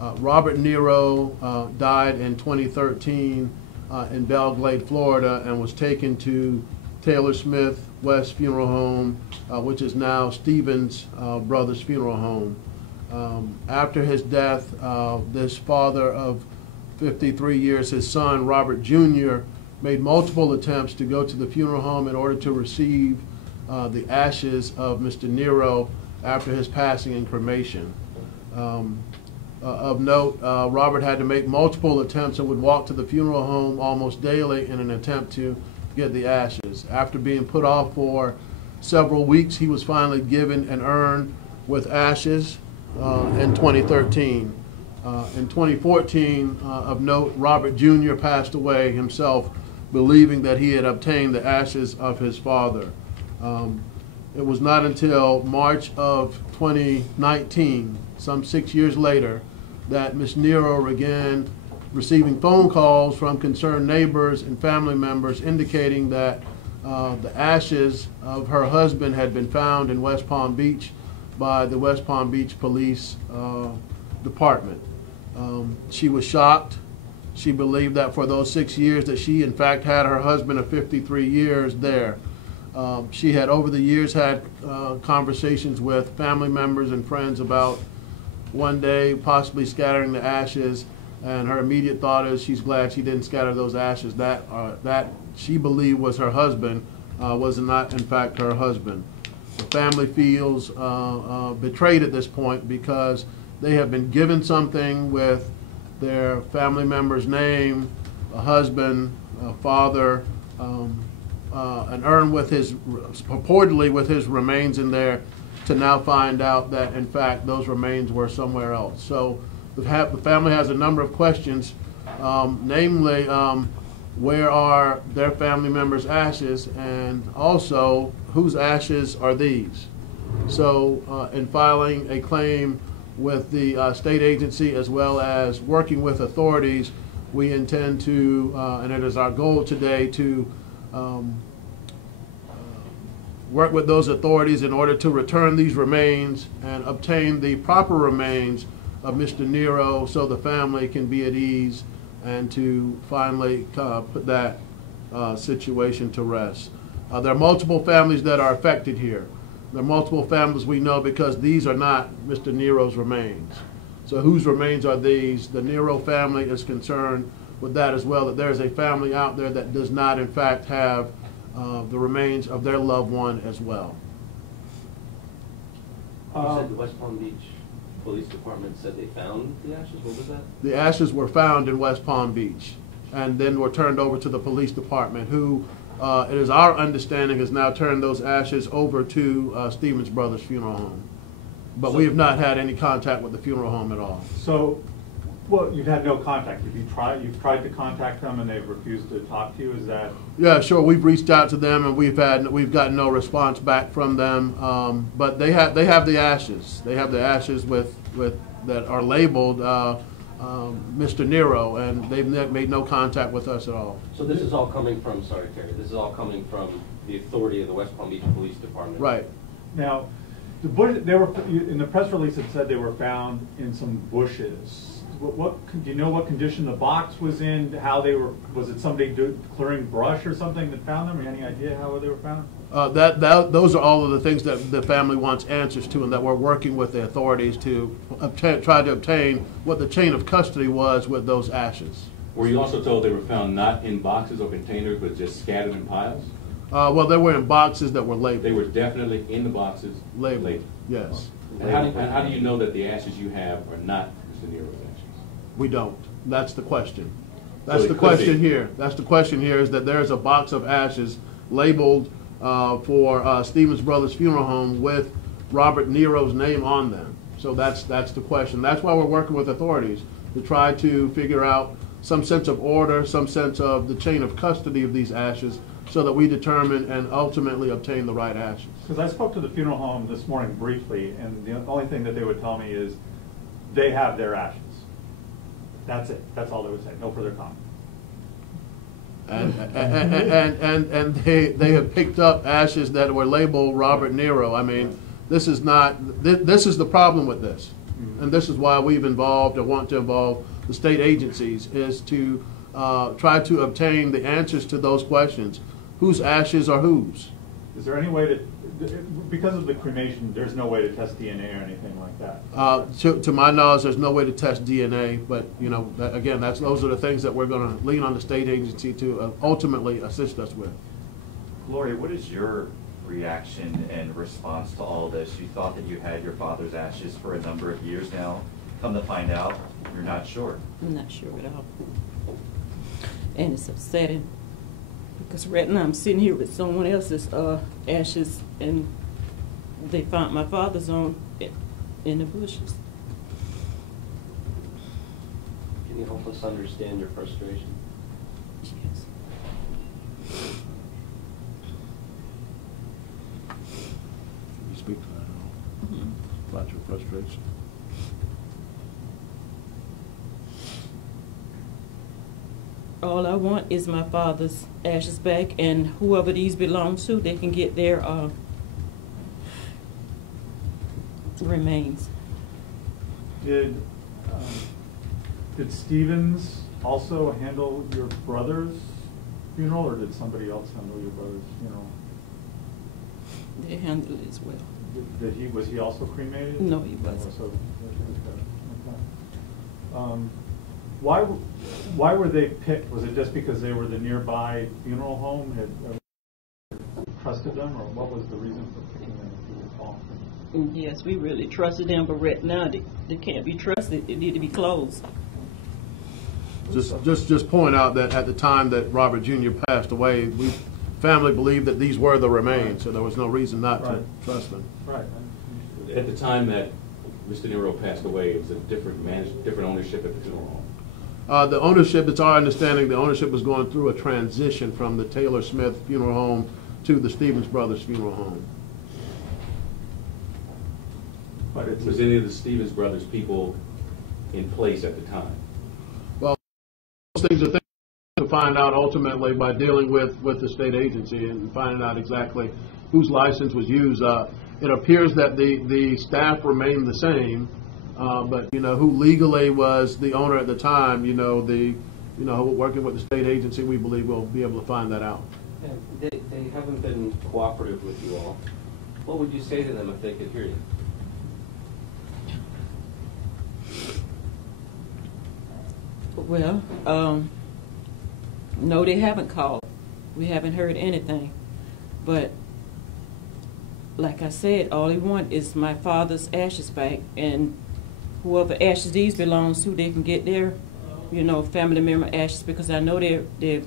Robert Nero died in 2013 in Belle Glade, Florida, and was taken to Taylor Smith West Funeral Home, which is now Stevens Brothers Funeral Home. After his death, this father of 53 years, his son, Robert Jr., made multiple attempts to go to the funeral home in order to receive the ashes of Mr. Nero after his passing and cremation. Of note, Robert had to make multiple attempts and would walk to the funeral home almost daily in an attempt to get the ashes. After being put off for several weeks, he was finally given an urn with ashes in 2013. In 2014, of note, Robert Jr. passed away himself, believing that he had obtained the ashes of his father. It was not until March of 2019, some 6 years later, that Ms. Nero began receiving phone calls from concerned neighbors and family members indicating that the ashes of her husband had been found in West Palm Beach by the West Palm Beach Police Department. She was shocked. She believed that for those 6 years that she in fact had her husband of 53 years there. She had over the years had conversations with family members and friends about one day possibly scattering the ashes, and her immediate thought is she's glad she didn't scatter those ashes. That she believed was her husband was not in fact her husband. The family feels betrayed at this point because they have been given something with their family member's name, a husband, a father, an urn with his, purportedly with his remains in there, to now find out that in fact those remains were somewhere else. So the family has a number of questions, namely where are their family members' ashes, and also whose ashes are these? So in filing a claim with the state agency as well as working with authorities, we intend to, and it is our goal today to work with those authorities in order to return these remains and obtain the proper remains of Mr. Nero so the family can be at ease and to finally put that situation to rest. There are multiple families that are affected here. There are multiple families we know because these are not Mr. Nero's remains. So whose remains are these? The Nero family is concerned with that as well, that there is a family out there that does not in fact have the remains of their loved one as well. You said the West Palm Beach Police Department said they found the ashes? What was that? The ashes were found in West Palm Beach and then were turned over to the police department, who it is our understanding has now turned those ashes over to Stevens Brothers Funeral Home. But we have not had any contact with the funeral home at all. So, well, you've had no contact. You've tried to contact them and they've refused to talk to you. Is that? Yeah, sure. We've reached out to them and we've gotten no response back from them. But they have the ashes. They have the ashes with that are labeled Mr. Nero, and they've made no contact with us at all. So this is all coming from, sorry, Terry, this is all coming from the authority of the West Palm Beach Police Department. Right. Now, the bush, they were in the press release. It said they were found in some bushes. What do you know? What condition the box was in? How they were? Was it somebody clearing brush or something that found them? Or any idea how they were found? Those are all of the things that the family wants answers to, and that we're working with the authorities to try to obtain what the chain of custody was with those ashes. Were you also told they were found not in boxes or containers, but just scattered in piles? Well, they were in boxes that were labeled. They were definitely in the boxes. Labeled. Yes. And how do you know that the ashes you have are not Mr. Nero's ashes? We don't. That's the question. That's the question here. That's the question here, is that there's a box of ashes labeled for Stevens Brothers Funeral Home with Robert Nero's name on them. So that's the question. That's why we're working with authorities to try to figure out some sense of order, some sense of the chain of custody of these ashes, so that we determine and ultimately obtain the right ashes. Because I spoke to the funeral home this morning briefly, and the only thing that they would tell me is they have their ashes. That's it. That's all they would say. No further comment. And they have picked up ashes that were labeled Robert Nero. I mean, this is not. This is the problem with this. And this is why we've involved or want to involve the state agencies, is to try to obtain the answers to those questions. Whose ashes are whose? Is there any way to, because of the cremation, there's no way to test DNA or anything like that? To my knowledge, there's no way to test DNA, but again, those are the things that we're going to lean on the state agency to ultimately assist us with. Gloria, what is your reaction and response to all this? You thought that you had your father's ashes for a number of years now. Come to find out, you're not sure. I'm not sure at all. And it's upsetting because right now I'm sitting here with someone else's ashes, and they found my father's in the bushes. Can you help us understand your frustration? Yes. You speak to that at all? About your frustration? All I want is my father's ashes back, and whoever these belong to, they can get their remains. Did Stevens also handle your brother's funeral, or did somebody else handle your brother's funeral? They handle it as well. Was he also cremated? No, he wasn't. So, okay. Why were they picked? Was it just because they were the nearby funeral home, had trusted them, or what was the reason for picking them, if you recall? Yes, we really trusted them, but right now they can't be trusted. They need to be closed. Just point out that at the time that Robert Jr. passed away, family believed that these were the remains, so there was no reason not to trust them. Right. At the time that Mr. Nero passed away, it was a different ownership at the funeral home. The ownership, it's our understanding, the ownership was going through a transition from the Taylor Smith Funeral Home to the Stevens Brothers Funeral Home. But was any of the Stevens Brothers people in place at the time? Well, those things are things to find out ultimately by dealing with the state agency and finding out exactly whose license was used. It appears that the staff remained the same. But who legally was the owner at the time? Working with the state agency, we believe we'll be able to find that out. And they haven't been cooperative with you all. What would you say to them if they could hear you? Well, no, they haven't called. We haven't heard anything. But like I said, all they want is my father's ashes back, and whoever ashes these belongs to, they can get their, family member ashes, because I know they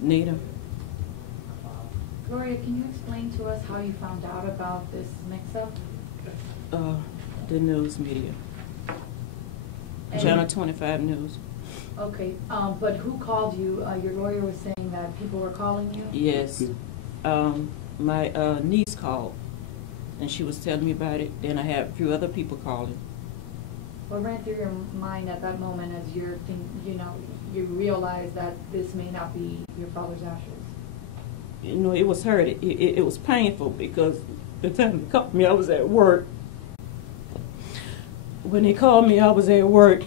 need them. Gloria, can you explain to us how you found out about this mix-up? The news media. Channel 25 News. Okay, but who called you? Your lawyer was saying that people were calling you? Yes. My niece called, and she was telling me about it. Then I had a few other people calling. What ran through your mind at that moment as you realized that this may not be your father's ashes? It was hurt. It was painful because the time they called me, I was at work. When they called me, I was at work.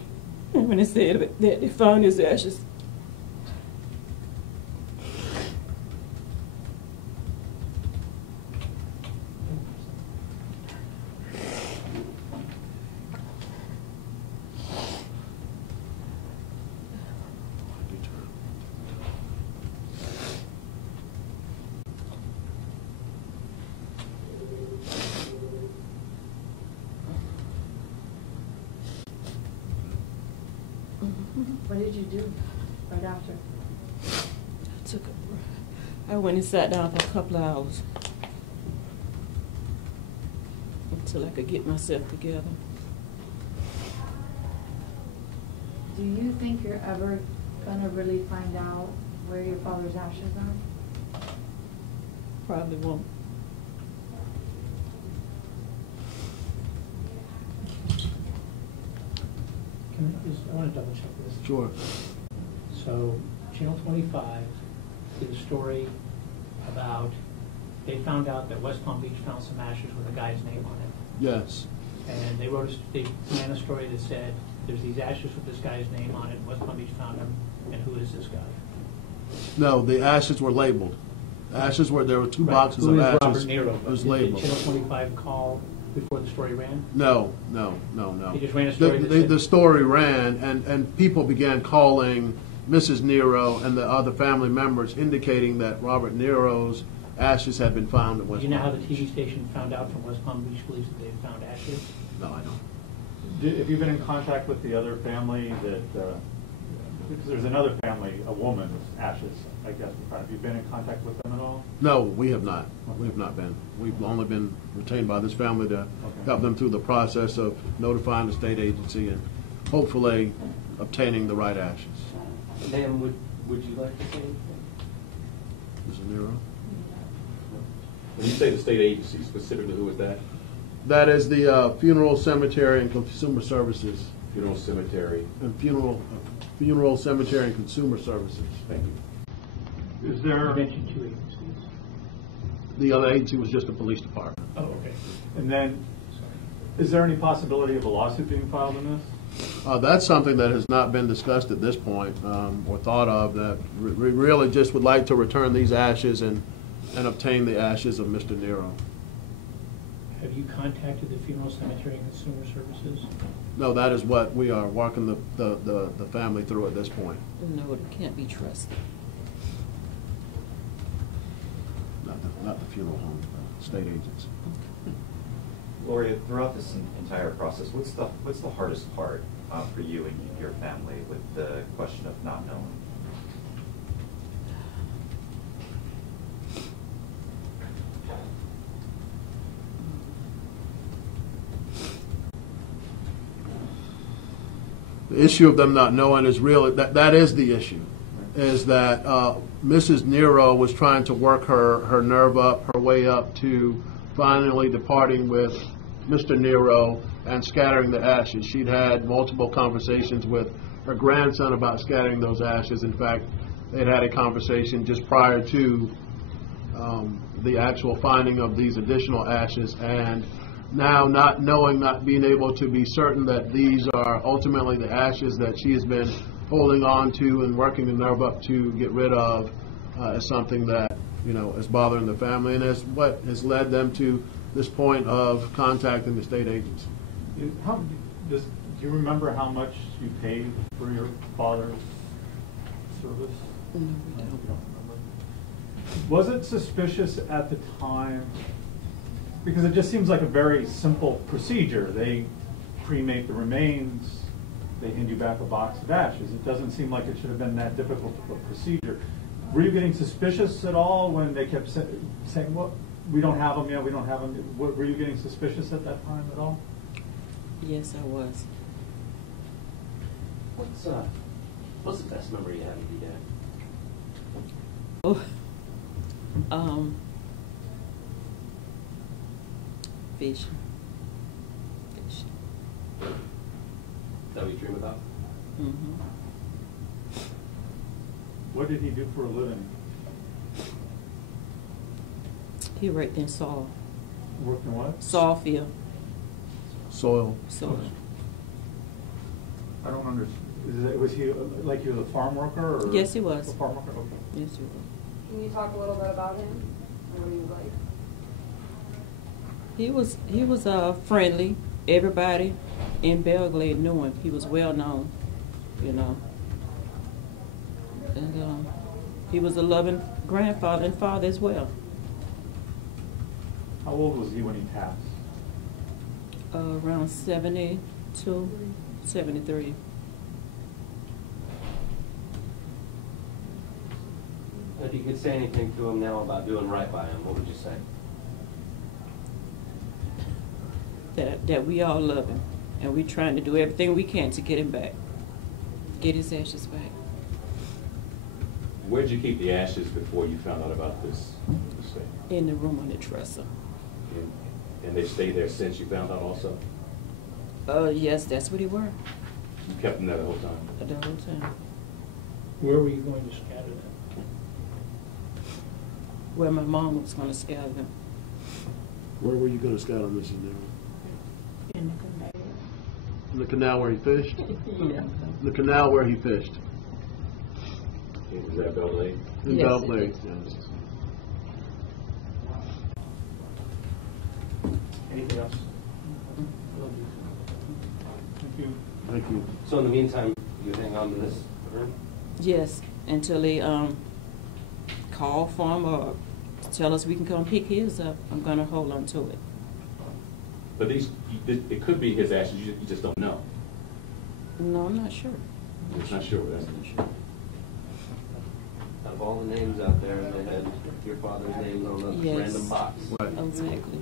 And when they said that they found his ashes, What did you do right after? I went and sat down for a couple of hours until I could get myself together. Do you think you're ever going to really find out where your father's ashes are? Probably won't. I want to double check this. Sure. So, Channel 25 did a story about they found out that West Palm Beach found some ashes with a guy's name on it. Yes. and they ran a story that said, there's these ashes with this guy's name on it, West Palm Beach found them, and who is this guy? No, the ashes were labeled. Ashes were, there were two Right. boxes Who of is ashes. Robert Nero? It was Did labeled. Channel 25 call before the story ran? No. They just ran a story that said- The story ran, and people began calling Mrs. Nero and the other family members indicating that Robert Nero's ashes had been found at Do West you know how Palm the Beach. TV station found out from West Palm Beach Police that they had found ashes? No, I don't. Have you been in contact with the other family that, because there's another family, a woman's ashes, I guess, have you been in contact with them at all? No, we have not. We have not been. We've only been retained by this family to help them through the process of notifying the state agency and hopefully obtaining the right ashes. Ma'am, would you like to say anything? Mrs. Nero? When you say the state agency, specifically, who is that? That is the Funeral, Cemetery, and Consumer Services. Funeral Cemetery. And Funeral, Cemetery, and Consumer Services. Thank you. Is there, You mentioned two agencies. The other agency was just the police department. Oh, okay. and then, is there any possibility of a lawsuit being filed in this? That's something that has not been discussed at this point or thought of. That we really just would like to return these ashes and obtain the ashes of Mr. Nero. Have you contacted the Funeral Cemetery and Consumer Services? No, that is what we are walking the family through at this point. No, it can't be trusted. Not the funeral home, the state agency. Gloria, throughout this entire process, what's the hardest part for you and your family with the question of not knowing? The issue of them not knowing is really, that is the issue, is that Mrs. Nero was trying to work her nerve up, her way up to finally departing with Mr. Nero and scattering the ashes. She'd had multiple conversations with her grandson about scattering those ashes. In fact, they'd had a conversation just prior to the actual finding of these additional ashes, and now not knowing, not being able to be certain that these are ultimately the ashes that she has been holding on to and working the nerve up to get rid of is something that, you know, is bothering the family, and is what has led them to this point of contacting the state agency. Do you remember how much you paid for your father's service? No, we don't. Was it suspicious at the time? Because it just seems like a very simple procedure. They cremate the remains, they hand you back a box of ashes. It doesn't seem like it should have been that difficult of a procedure. Were you getting suspicious at all when they kept saying, well, we don't have them yet, we don't have them? Were you getting suspicious at that time at all? Yes, I was. What's the best memory you have of your dad? Oh, fishing. Is that what you dream about? Mm-hmm. What did he do for a living? He worked in saw Worked in what? field. Soil. So I don't understand. Was he like he was a farm worker? Or Yes, he was. A farm worker. Okay. yes, he was. Can you talk a little bit about him? What he was like? He was friendly. Everybody in Belgrade knew him. He was well known, you know. And he was a loving grandfather and father as well. How old was he when he passed? Around 72, 73. If you could say anything to him now about doing right by him, what would you say? That we all love him, and we're trying to do everything we can to get him back, get his ashes back. Where'd you keep the ashes before you found out about this mistake? In the room on the dresser. And they stayed there since you found out also? Yes, that's what he were, You kept them there the whole time? the whole time. Where were you going to scatter them? Where my mom was going to scatter them. Where were you going to scatter Mrs. Nero? In the conveyor. In the canal where he fished? Yeah. The canal where he fished. Is that Bell Lake? In Yes. Belle Lake, yes. Anything else? Thank you. Thank you. So in the meantime, you hang on to this room? Yes, until they call for him or tell us we can come pick his up, I'm gonna hold on to it. But it could be his ashes, you just don't know. No, I'm not sure. You're not sure, that's Not sure. Out of all the names out there, they had your father's name on a Yes. random box. Right. Exactly.